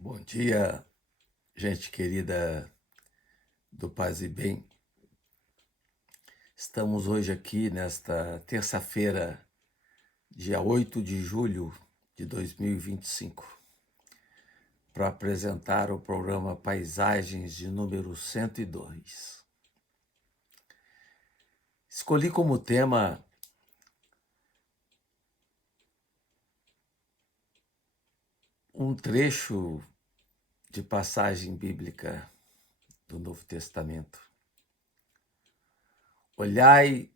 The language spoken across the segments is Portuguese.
Bom dia, gente querida do Paz e Bem. Estamos hoje aqui nesta terça-feira, dia 8 de julho de 2025, para apresentar o programa Paisagens de número 102. Escolhi como tema um trecho de passagem bíblica do Novo Testamento. Olhai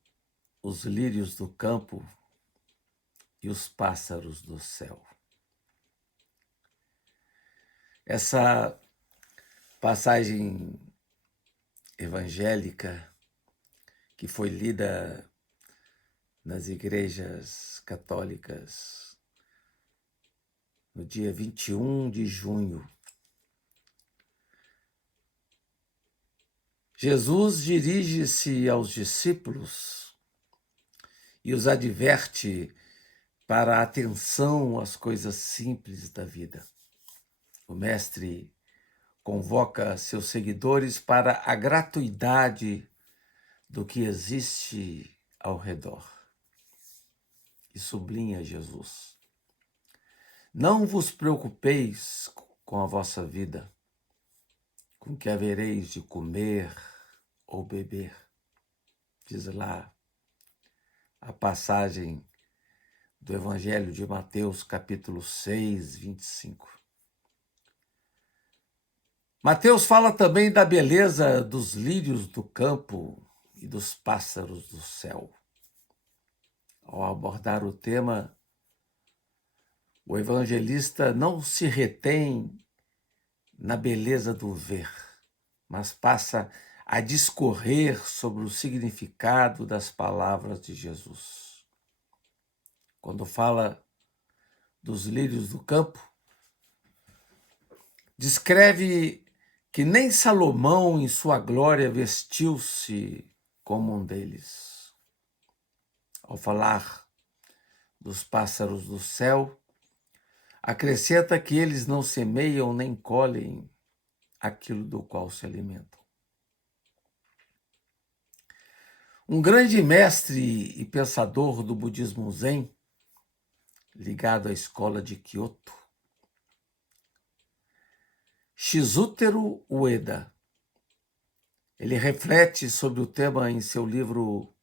os lírios do campo e os pássaros do céu. Essa passagem evangélica que foi lida nas igrejas católicas no dia 21 de junho. Jesus dirige-se aos discípulos e os adverte para a atenção às coisas simples da vida. O Mestre convoca seus seguidores para a gratuidade do que existe ao redor. E sublinha Jesus: não vos preocupeis com a vossa vida, com o que havereis de comer ou beber. Diz lá a passagem do Evangelho de Mateus, capítulo 6, 25. Mateus fala também da beleza dos lírios do campo e dos pássaros do céu. Ao abordar o tema, o evangelista não se retém na beleza do ver, mas passa a discorrer sobre o significado das palavras de Jesus. Quando fala dos lírios do campo, descreve que nem Salomão, em sua glória, vestiu-se como um deles. Ao falar dos pássaros do céu, acrescenta que eles não semeiam nem colhem aquilo do qual se alimentam. Um grande mestre e pensador do budismo Zen, ligado à escola de Kyoto, Shizutero Ueda, ele reflete sobre o tema em seu livro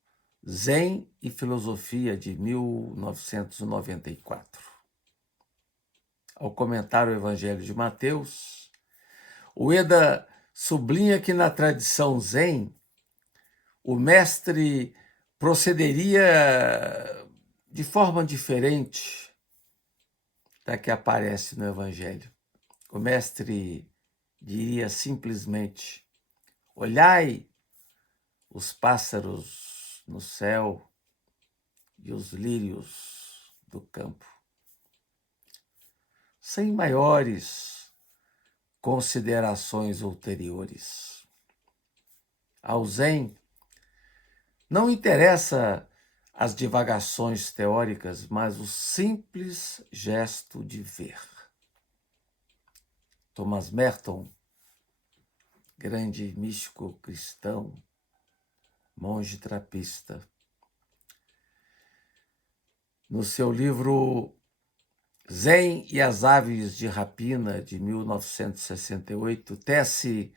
Zen e Filosofia, de 1994. Ao comentar o Evangelho de Mateus, Ueda sublinha que na tradição Zen, o mestre procederia de forma diferente da que aparece no Evangelho. O mestre diria simplesmente: olhai os pássaros no céu e os lírios do campo, sem maiores considerações ulteriores. Ao Zen não interessa as divagações teóricas, mas o simples gesto de ver. Thomas Merton, grande místico cristão, monge trapista, no seu livro Zen e as Aves de Rapina, de 1968, tece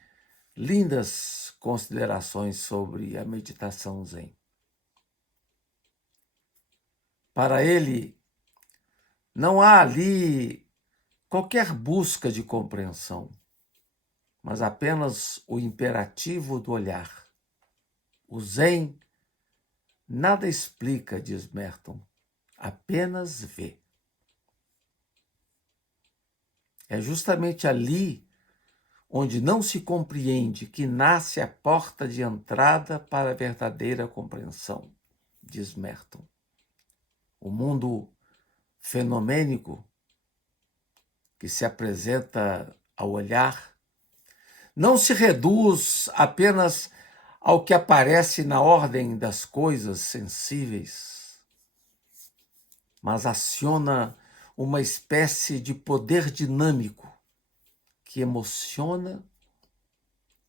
lindas considerações sobre a meditação Zen. Para ele, não há ali qualquer busca de compreensão, mas apenas o imperativo do olhar. O Zen nada explica, diz Merton, apenas vê. É justamente ali onde não se compreende que nasce a porta de entrada para a verdadeira compreensão, diz Merton. O mundo fenomênico que se apresenta ao olhar não se reduz apenas ao que aparece na ordem das coisas sensíveis, mas aciona uma espécie de poder dinâmico que emociona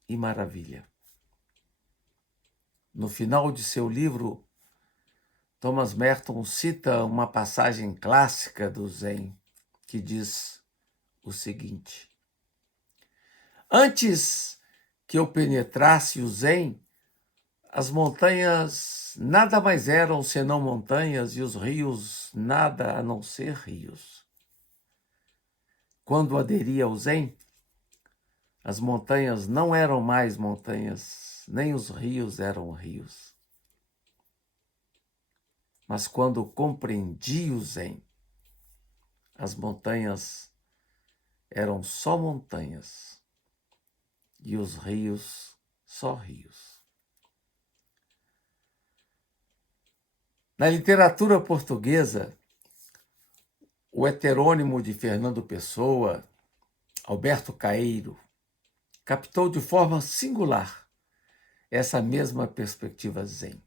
e maravilha. No final de seu livro, Thomas Merton cita uma passagem clássica do Zen que diz o seguinte: antes que eu penetrasse o Zen, as montanhas nada mais eram senão montanhas e os rios nada a não ser rios. Quando aderi ao Zen, as montanhas não eram mais montanhas, nem os rios eram rios. Mas quando compreendi o Zen, as montanhas eram só montanhas e os rios só rios. Na literatura portuguesa, o heterônimo de Fernando Pessoa, Alberto Caeiro, captou de forma singular essa mesma perspectiva zen.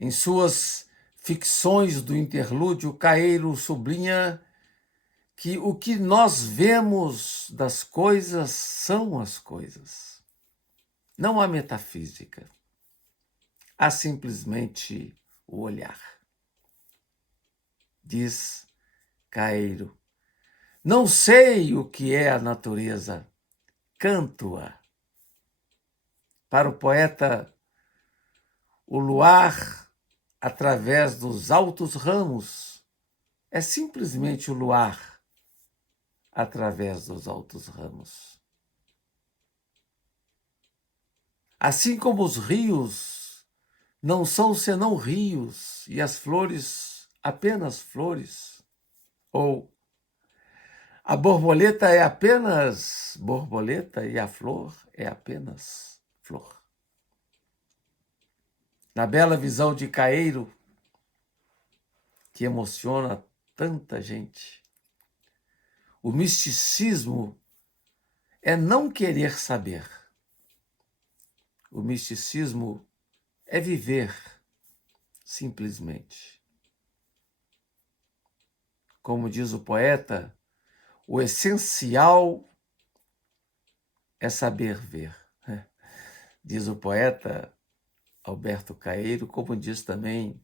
Em suas ficções do interlúdio, Caeiro sublinha que o que nós vemos das coisas são as coisas. Não há metafísica. Há simplesmente o olhar. Diz Caeiro: não sei o que é a natureza, canto-a. Para o poeta, o luar, através dos altos ramos, é simplesmente o luar, através dos altos ramos. Assim como os rios não são senão rios e as flores apenas flores, ou a borboleta é apenas borboleta e a flor é apenas flor. Na bela visão de Caeiro, que emociona tanta gente, o misticismo é não querer saber. O misticismo é viver, simplesmente. Como diz o poeta, o essencial é saber ver. Diz o poeta Alberto Caeiro, como diz também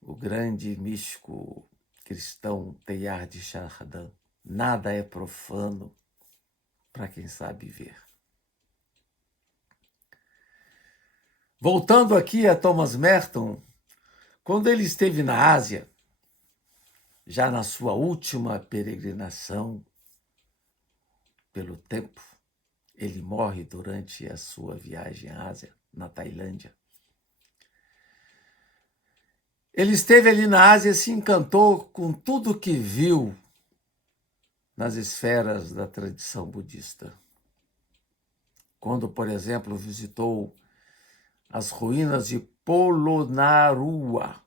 o grande místico cristão Teilhard de Chardin: nada é profano para quem sabe ver. Voltando aqui a Thomas Merton, quando ele esteve na Ásia, já na sua última peregrinação pelo tempo, ele morre durante a sua viagem à Ásia, na Tailândia. Ele esteve ali na Ásia e se encantou com tudo que viu nas esferas da tradição budista. Quando, por exemplo, visitou as ruínas de Polonnaruwa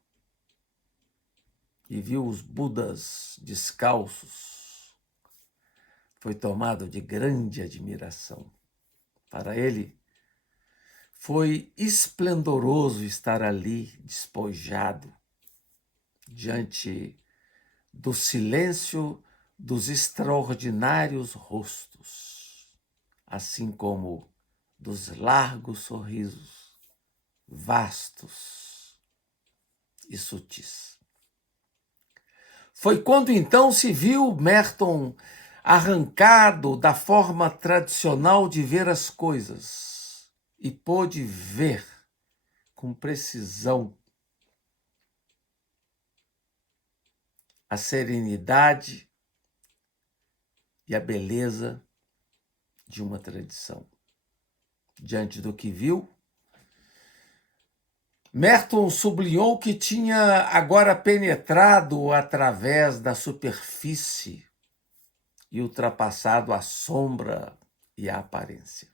e viu os Budas descalços, foi tomado de grande admiração. Para ele, foi esplendoroso estar ali, despojado, diante do silêncio dos extraordinários rostos, assim como dos largos sorrisos, vastos e sutis. Foi quando então se viu Merton arrancado da forma tradicional de ver as coisas e pôde ver com precisão a serenidade e a beleza de uma tradição. Diante do que viu, Merton sublinhou que tinha agora penetrado através da superfície e ultrapassado a sombra e a aparência.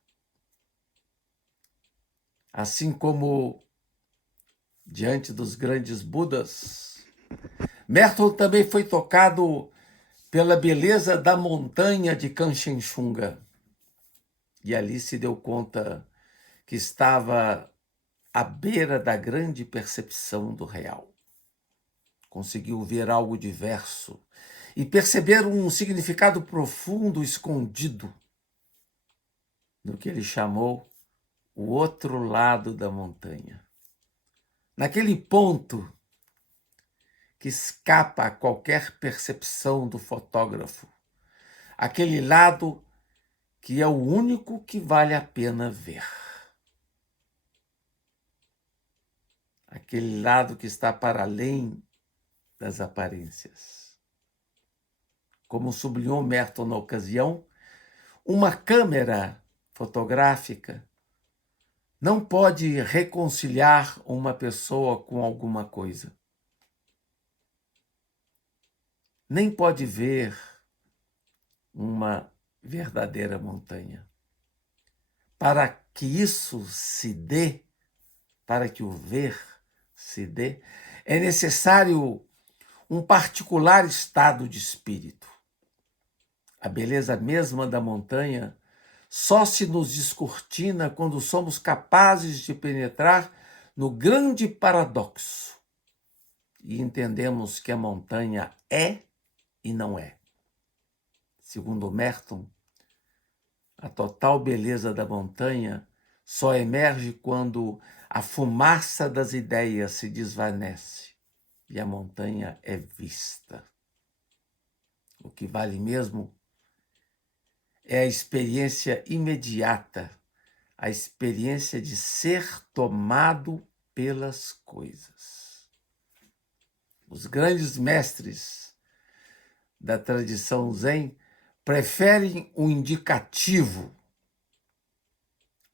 Assim como diante dos grandes Budas, Merton também foi tocado pela beleza da montanha de Kanchenjunga. E ali se deu conta que estava à beira da grande percepção do real. Conseguiu ver algo diverso e perceber um significado profundo escondido no que ele chamou o outro lado da montanha. Naquele ponto que escapa a qualquer percepção do fotógrafo, aquele lado que é o único que vale a pena ver. Aquele lado que está para além das aparências. Como sublinhou Merton na ocasião, uma câmera fotográfica não pode reconciliar uma pessoa com alguma coisa. Nem pode ver uma verdadeira montanha. Para que isso se dê, para que o ver se dê, é necessário um particular estado de espírito. A beleza mesma da montanha só se nos descortina quando somos capazes de penetrar no grande paradoxo e entendemos que a montanha é e não é. Segundo Merton, a total beleza da montanha só emerge quando a fumaça das ideias se desvanece e a montanha é vista. O que vale mesmo é a experiência imediata, a experiência de ser tomado pelas coisas. Os grandes mestres da tradição Zen preferem o indicativo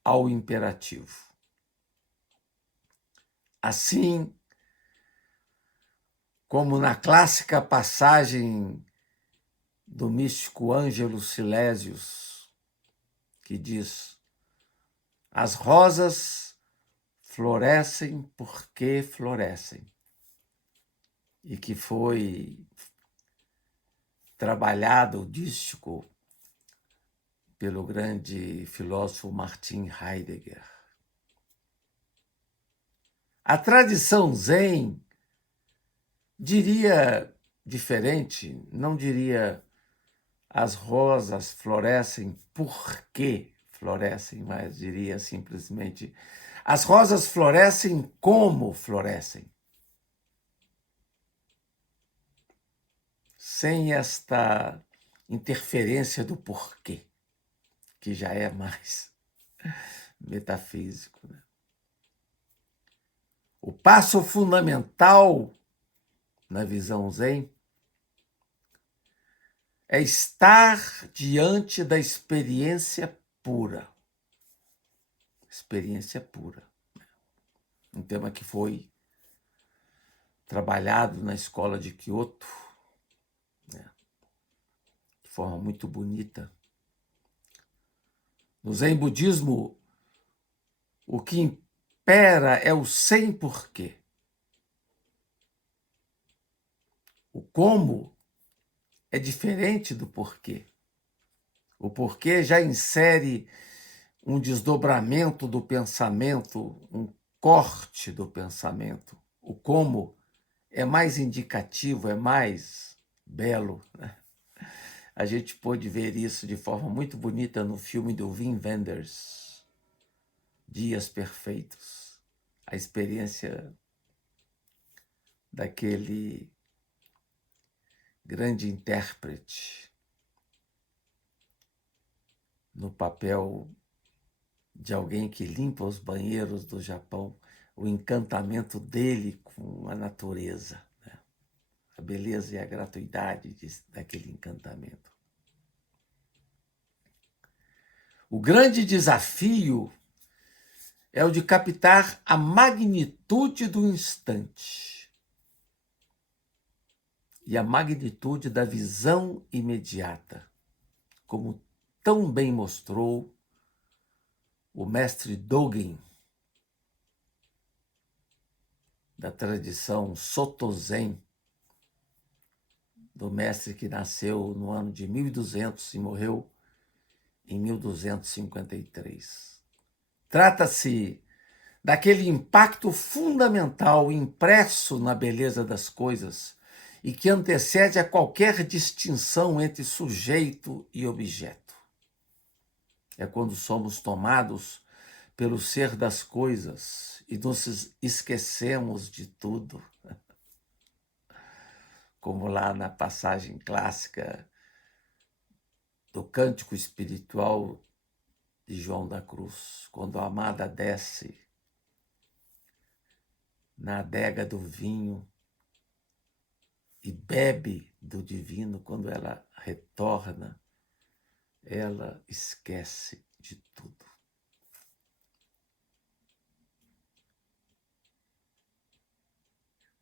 ao imperativo. Assim como na clássica passagem do místico Ângelo Silésios, que diz: as rosas florescem porque florescem, e que foi trabalhado o dístico pelo grande filósofo Martin Heidegger. A tradição Zen diria diferente, não diria as rosas florescem porque florescem, mas diria simplesmente as rosas florescem como florescem. Sem esta interferência do porquê, que já é mais metafísico, né? O passo fundamental na visão Zen é estar diante da experiência pura. Experiência pura. Um tema que foi trabalhado na escola de Kyoto, né, de forma muito bonita. No Zen budismo, o que impera é o sem porquê. O como é diferente do porquê. O porquê já insere um desdobramento do pensamento, um corte do pensamento. O como é mais indicativo, é mais belo, né? A gente pôde ver isso de forma muito bonita no filme do Wim Wenders, Dias Perfeitos. A experiência daquele grande intérprete no papel de alguém que limpa os banheiros do Japão, o encantamento dele com a natureza, né? A beleza e a gratuidade daquele encantamento. O grande desafio é o de captar a magnitude do instante e a magnitude da visão imediata, como tão bem mostrou o mestre Dogen, da tradição Soto Zen, do mestre que nasceu no ano de 1200 e morreu em 1253. Trata-se daquele impacto fundamental impresso na beleza das coisas e que antecede a qualquer distinção entre sujeito e objeto. É quando somos tomados pelo ser das coisas e nos esquecemos de tudo. Como lá na passagem clássica do Cântico Espiritual de João da Cruz, quando a amada desce na adega do vinho e bebe do divino, quando ela retorna, ela esquece de tudo.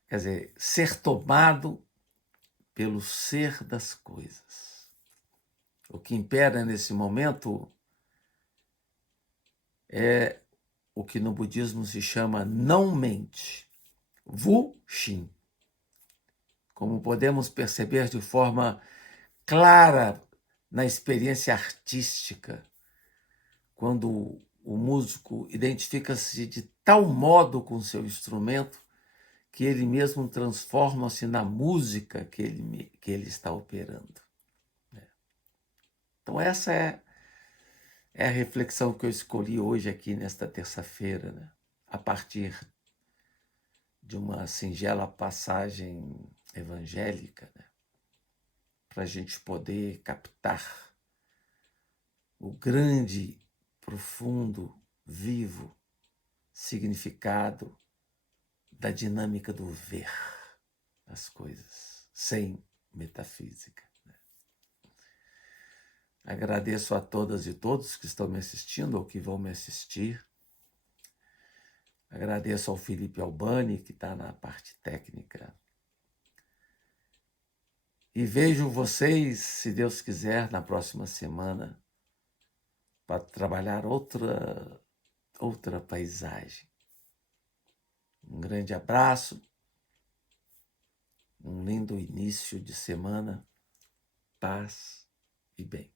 Quer dizer, ser tomado pelo ser das coisas. O que impera nesse momento é o que no budismo se chama não-mente, Wu-Shin. Como podemos perceber de forma clara na experiência artística, quando o músico identifica-se de tal modo com seu instrumento que ele mesmo transforma-se na música que ele está operando. Então essa é a reflexão que eu escolhi hoje aqui nesta terça-feira, né? A partir de uma singela passagem evangélica, né? Para a gente poder captar o grande, profundo, vivo significado da dinâmica do ver as coisas, sem metafísica. Agradeço a todas e todos que estão me assistindo ou que vão me assistir. Agradeço ao Felipe Albani, que está na parte técnica. E vejo vocês, se Deus quiser, na próxima semana, para trabalhar outra paisagem. Um grande abraço, um lindo início de semana, paz e bem.